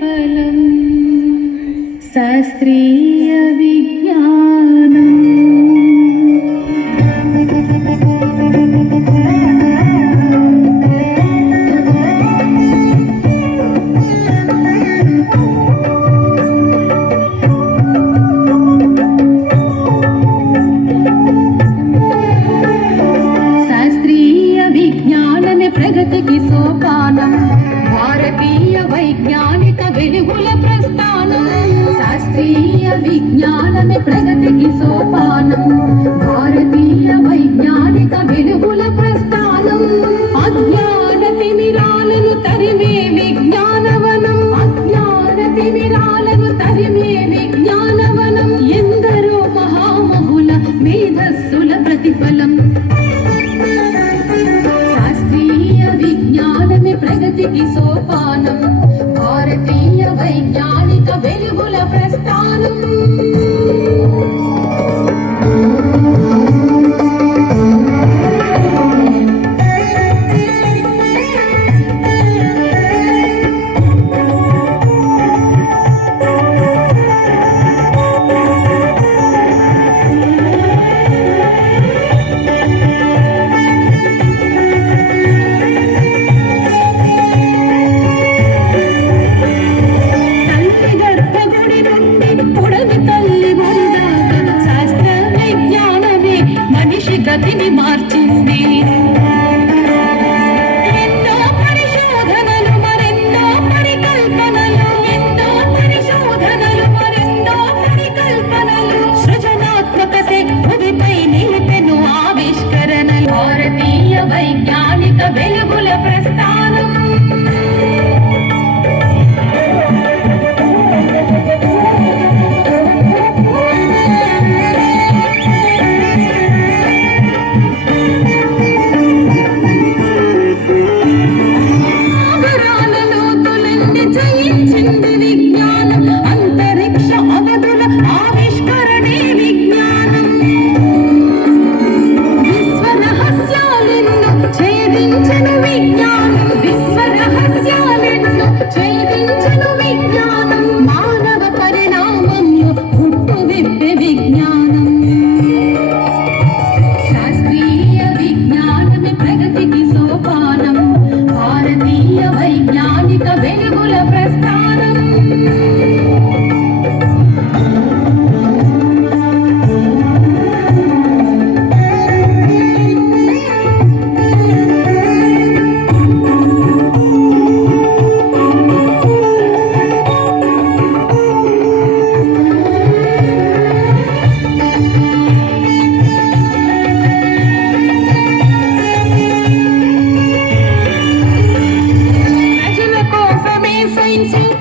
प्रतिफलम् शास्त्रीय विज्ञानम् ప్రగతికి సోపానం భారతీయ వైజ్ఞానిక వెలుగుల ప్రస్థానం శాస్త్రీయ విజ్ఞానమే ప్రగతికి సోపానం భారతీయ వైజ్ఞానిక వెలుగుల ప్రస్థానం అజ్ఞాన తిమిరాలను తరిమే విజ్ఞానవనం అజ్ఞాన తిమిరాలను తరిమే విజ్ఞానవనం ఎందరో మహామహుల మేధస్సుల ప్రతిఫలం ప్రగతికి సోపానం భారతీయ వైజ్ఞానిక వెలుగుల ప్రస్థానం గతిని మార్చింది ఎన్నో పరిశోధనలు మరెన్నో పరికల్పనలు ఎన్నో పరిశోధనలు మరెన్నో పరికల్పనలు సృజనాత్మకతే భూమిపై నిలిపెను ఆవిష్కరణలు భారతీయ వైజ్ఞానిక వెలుగుల ప్రస్థానం వైజ్ఞానిక వెలుగుల ప్రస్థానం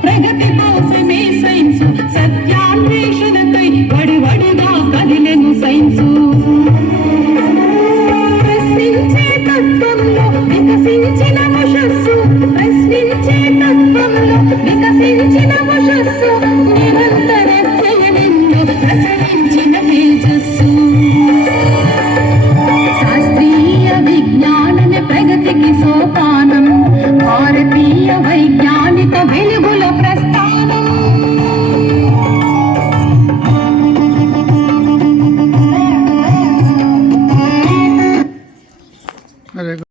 ప్రగతి కోసమే సైన్సు సత్యాన్వేషణకై వడివడిగా కదిలెను సైన్సు ప్రశ్నించే తత్వంలో వికసించిన వశస్సు ప్రశ్నించే తత్వంలో వికసించిన వశస్సు నిరంతర ధ్యేయంలో ప్రసరించిన తేజస్సు శాస్త్రీయ విజ్ఞానమే ప్రగతికి సోపానం